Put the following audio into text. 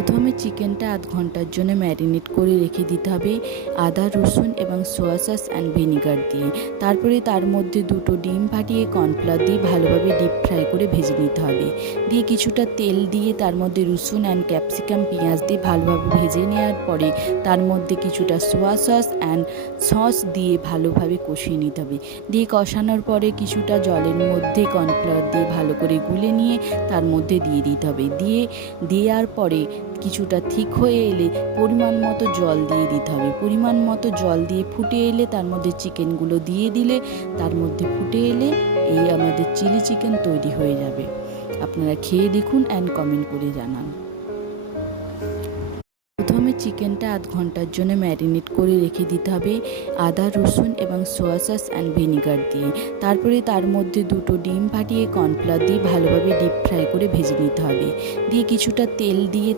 প্রথমে চিকেনটা আধ ঘন্টার জন্য ম্যারিনেট করে রেখে দিতে হবে আদা, রসুন এবং সোয়া সস অ্যান্ড ভিনিগার দিয়ে। তারপরে তার মধ্যে দুটো ডিম ফাটিয়ে কর্নফ্লাওয়ার দিয়ে ভালোভাবে ডিপ ফ্রাই করে ভেজে নিতে হবে। দিয়ে কিছুটা তেল দিয়ে তার মধ্যে রসুন অ্যান্ড ক্যাপসিকাম, পেঁয়াজ দিয়ে ভালোভাবে ভেজে নেওয়ার পরে তার মধ্যে কিছুটা সোয়া সস অ্যান্ড সস দিয়ে ভালোভাবে কষিয়ে নিতে হবে। দিয়ে কষানোর পরে কিছুটা জলের মধ্যে কর্নফ্লাওয়ার দিয়ে ভালো করে গুলে নিয়ে তার মধ্যে দিয়ে দিতে হবে। দেওয়ার পরে কিছুটা ঠিক হয়ে এলে পরিমাণ মতো জল দিয়ে দিতে হবে। পরিমাণ মতো জল দিয়ে ফুটে এলে তার মধ্যে চিকেনগুলো দিয়ে দিলে তার মধ্যে ফুটে এলে এই আমাদের চিলি চিকেন তৈরি হয়ে যাবে। আপনারা খেয়ে দেখুন অ্যান্ড কমেন্ট করে জানান। প্রথমে চিকেনটা আধ ঘন্টার জন্য ম্যারিনেট করে রেখে দিতে হবে আদা, রসুন এবং সোয়া সস অ্যান্ড ভিনিগার দিয়ে। তারপরে তার মধ্যে দুটো ডিম ফাটিয়ে কর্নফ্লাওয়ার দিয়ে ভালোভাবে ডিপ ফ্রাই করে ভেজে নিতে হবে। দিয়ে কিছুটা তেল দিয়ে